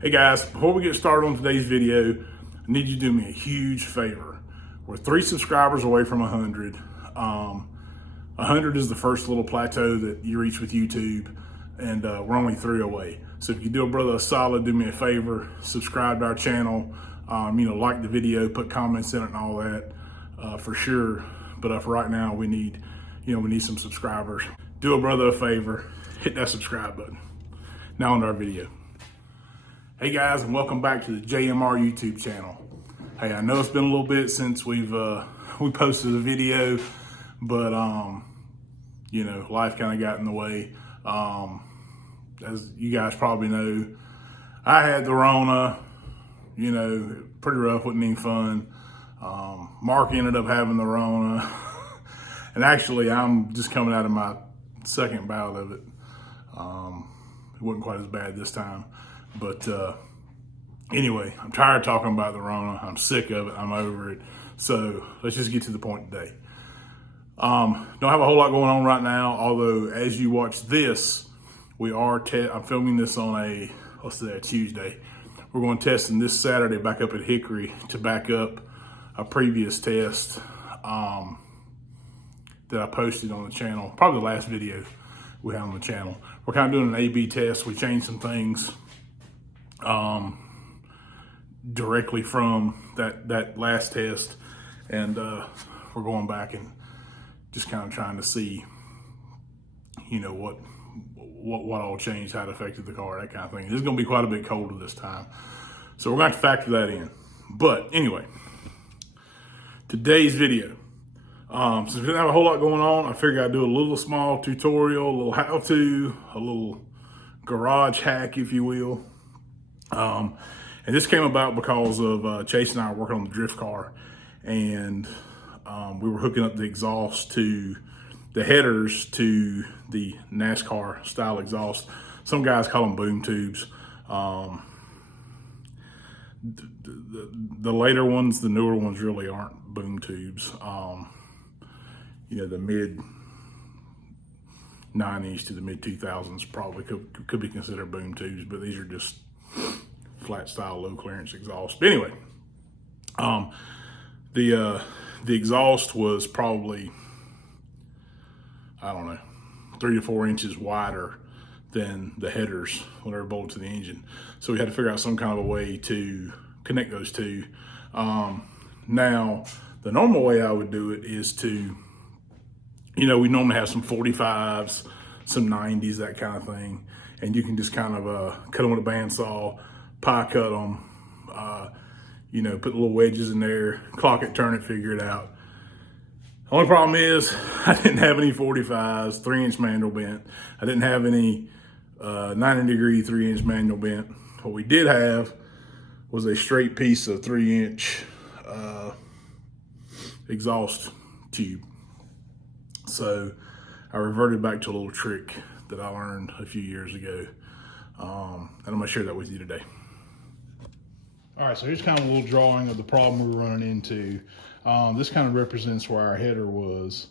Hey guys, before we get started on today's video, I need you to do me a huge favor. We're 3 subscribers away from 100. 100 is the first little plateau that you reach with YouTube, and we're only 3 away. So if you do a brother a solid, do me a favor, subscribe to our channel, like the video, put comments in it and all that for sure. But for right now, we need some subscribers. Do a brother a favor, hit that subscribe button. Now on to our video. Hey guys, and welcome back to the JMR YouTube channel. Hey, I know it's been a little bit since we posted a video, but life kind of got in the way. As you guys probably know, I had the Rona. Pretty rough, wasn't any fun. Mark ended up having the Rona, and actually, I'm just coming out of my second bout of it. It wasn't quite as bad this time. But anyway, I'm tired of talking about the Rona. I'm sick of it. I'm over it. So let's just get to the point today. Don't have a whole lot going on right now, although as you watch this, I'm filming this on a Tuesday. We're going testing this Saturday back up at Hickory to back up a previous test that I posted on the channel, probably the last video we had on the channel. We're kind of doing an A/B test. We changed some things directly from that last test, and we're going back and just kind of trying to see what all changed, how it affected the car, that kind of thing. It's going to be quite a bit colder this time, so we're going to have to factor that in. But anyway, today's video, since we didn't have a whole lot going on, I figured I'd do a little small tutorial, a little how-to, a little garage hack, if you will. And this came about because of Chase and I were working on the drift car, and we were hooking up the exhaust to the headers to the NASCAR style exhaust. Some guys call them boom tubes. The later ones, the newer ones, really aren't boom tubes. The mid 90s to the mid 2000s probably could be considered boom tubes, but these are just flat style low clearance exhaust. But anyway, the exhaust was probably, 3 to 4 inches wider than the headers when they were bolted to the engine. So we had to figure out some kind of a way to connect those two. Now, the normal way I would do it is to, we normally have some 45s, some 90s, that kind of thing. And you can just kind of cut them with a bandsaw, pie cut them, put little wedges in there, clock it, turn it, figure it out. Only problem is I didn't have any 45s, 3-inch manual bent. I didn't have any 90-degree 3-inch manual bent. What we did have was a straight piece of 3-inch exhaust tube. So I reverted back to a little trick that I learned a few years ago. And I'm gonna share that with you today. All right, so here's kind of a little drawing of the problem we were running into. This kind of represents where our header was.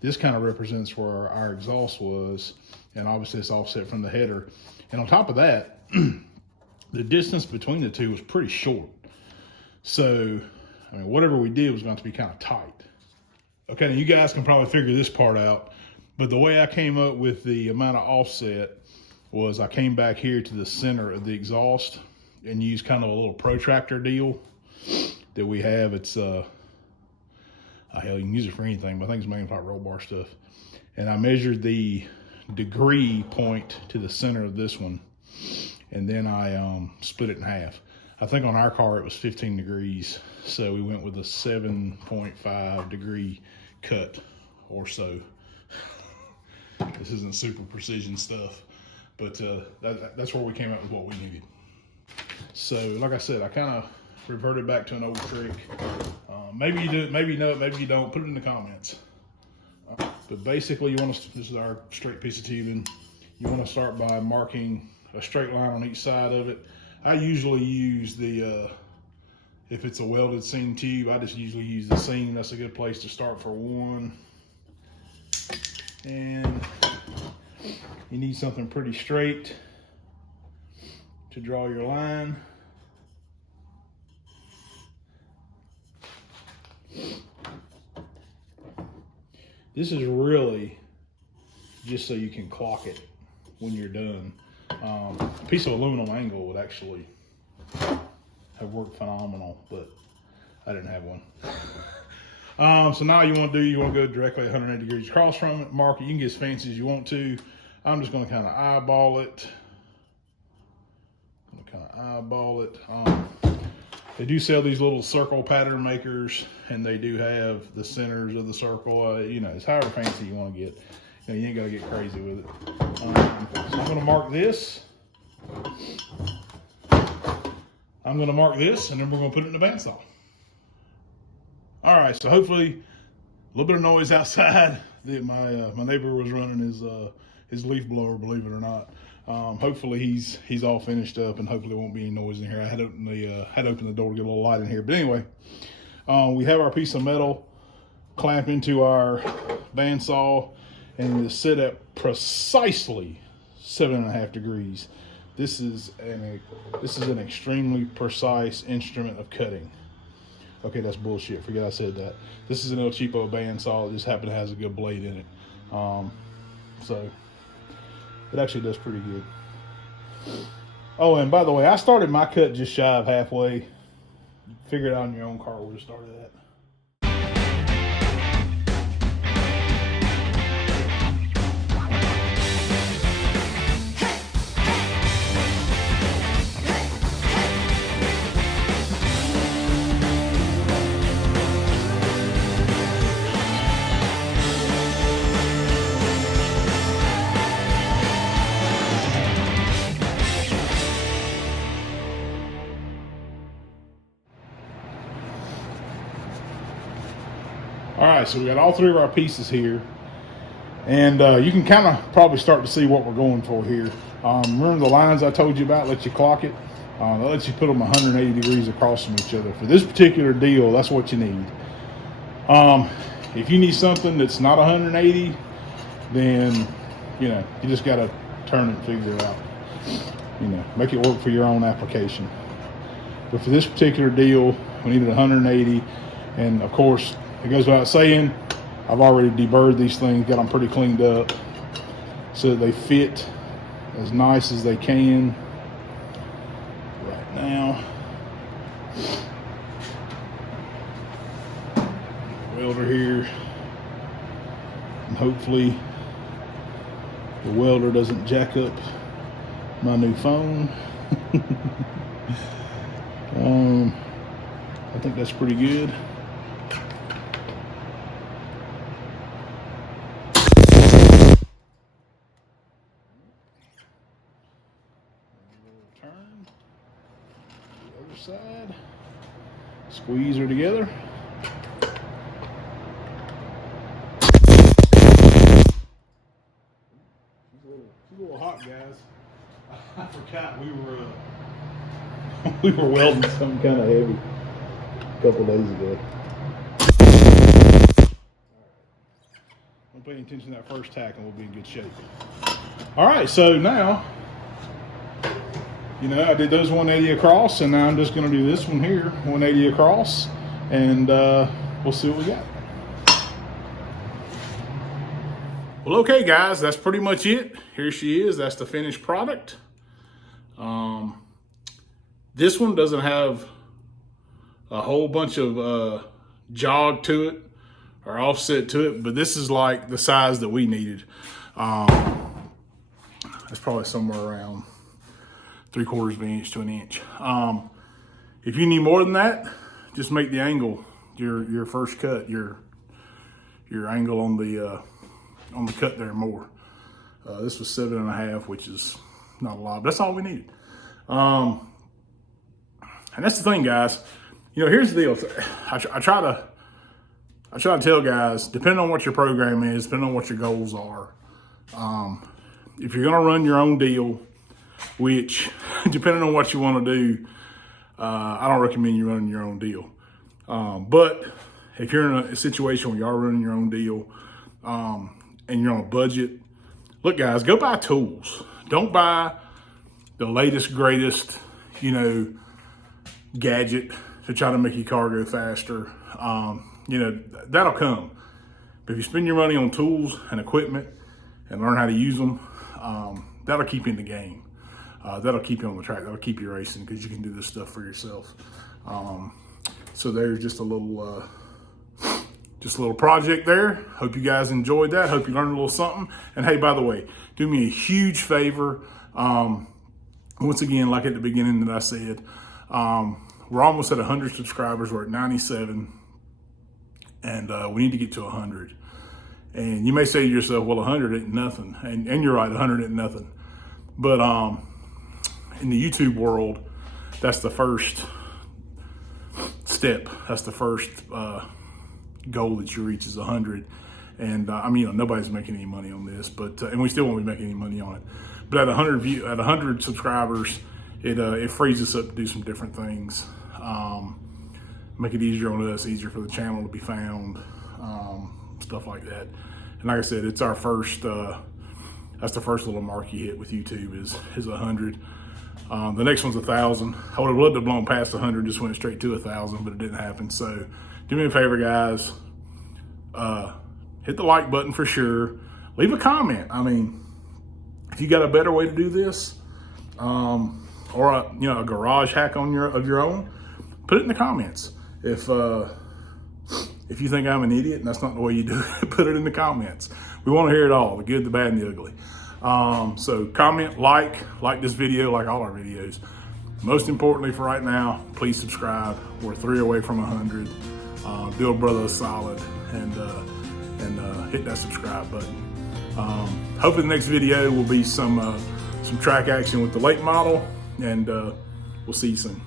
This kind of represents where our exhaust was. And obviously it's offset from the header. And on top of that, the distance between the two was pretty short. So, whatever we did was going to be kind of tight. Okay, now you guys can probably figure this part out. But the way I came up with the amount of offset was I came back here to the center of the exhaust and used kind of a little protractor deal that we have. It's hell, you can use it for anything, but I think it's mainly for roll bar stuff. And I measured the degree point to the center of this one, and then I split it in half. I think on our car it was 15 degrees, so we went with a 7.5 degree cut or so. This isn't super precision stuff, but that's where we came up with what we needed. So like I said, I kind of reverted back to an old trick. Maybe you do, maybe you know it, maybe you don't. Put it in the comments. But basically, this is our straight piece of tubing. You want to start by marking a straight line on each side of it. I usually use if it's a welded seam tube, I just usually use the seam. That's a good place to start for one. And you need something pretty straight to draw your line. This is really just so you can clock it when you're done. A piece of aluminum angle would actually have worked phenomenal, but I didn't have one. So now you want to go directly 180 degrees across from it, mark it. You can get as fancy as you want to. I'm just going to kind of eyeball it. They do sell these little circle pattern makers, and they do have the centers of the circle. You know, it's however fancy you want to get. You know, you ain't got to get crazy with it. So I'm going to mark this. I'm going to mark this, and then we're going to put it in the bandsaw. All right, so hopefully a little bit of noise outside. My neighbor was running his leaf blower, believe it or not. Hopefully he's all finished up, and hopefully there won't be any noise in here. I had opened the door to get a little light in here. But anyway, we have our piece of metal clamped into our bandsaw, and it's set at precisely 7.5 degrees. This is an extremely precise instrument of cutting. Okay, that's bullshit. Forget I said that. This is an El Cheapo bandsaw. It just happens to has a good blade in it. So it actually does pretty good. Oh, and by the way, I started my cut just shy of halfway. Figure it out in your own car where to start it at. All right, so we got all three of our pieces here, and you can kind of probably start to see what we're going for here. Remember the lines I told you about, let you clock it? That lets you put them 180 degrees across from each other. For this particular deal, that's what you need. If you need something that's not 180, then, you know, you just got to turn it and figure it out. You know, make it work for your own application. But for this particular deal, we needed 180, and of course, it goes without saying, I've already deburred these things, got them pretty cleaned up so that they fit as nice as they can right now. Welder here, and hopefully the welder doesn't jack up my new phone. I think that's pretty good. Turn the other side, squeeze her together. She's a little hot, guys. I forgot we were welding something kind of heavy a couple days ago. Don't pay attention to that first tack and we'll be in good shape. All right, so now, you know, I did those 180 across, and now I'm just going to do this one here, 180 across, and we'll see what we got. Well, okay, guys, that's pretty much it. Here she is. That's the finished product. This one doesn't have a whole bunch of jog to it or offset to it, but this is like the size that we needed. That's probably somewhere around 3/4 of an inch to an inch. If you need more than that, just make the angle your first cut, your angle on the cut there more. This was 7.5, which is not a lot, but that's all we needed. And that's the thing, guys. You know, here's the deal. I try to tell guys, depending on what your program is, depending on what your goals are, if you're gonna run your own deal, which depending on what you want to do, I don't recommend you running your own deal. But if you're in a situation where you are running your own deal, and you're on a budget, look, guys, go buy tools. Don't buy the latest, greatest, you know, gadget to try to make your car go faster. You know, that'll come. But if you spend your money on tools and equipment and learn how to use them, that'll keep you in the game. That'll keep you on the track. That'll keep you racing because you can do this stuff for yourself. So there's just a little project there. Hope you guys enjoyed that. Hope you learned a little something. And hey, by the way, do me a huge favor. Once again, like at the beginning that I said, we're almost at 100 subscribers. We're at 97, and we need to get to 100. And you may say to yourself, well, 100 ain't nothing. And you're right, 100 ain't nothing. But in the YouTube world, that's the first step. That's the first goal that you reach is 100. And I mean, you know, nobody's making any money on this, but and we still won't be making any money on it. But at 100 subscribers, it frees us up to do some different things. Make it easier on us, easier for the channel to be found, stuff like that. And like I said, it's our first. That's the first little mark you hit with YouTube is 100. The next one's 1,000. I would have loved to have blown past 100, just went straight to 1,000, but it didn't happen. So do me a favor, guys. Hit the like button for sure. Leave a comment. I mean, if you got a better way to do this, or a garage hack of your own, put it in the comments. If you think I'm an idiot and that's not the way you do it, put it in the comments. We want to hear it all, the good, the bad, and the ugly. So comment, like this video, like all our videos. Most importantly for right now, please subscribe. We're 3 away from 100. Do a brother a solid and hit that subscribe button. Hopefully the next video will be some track action with the late model, and we'll see you soon.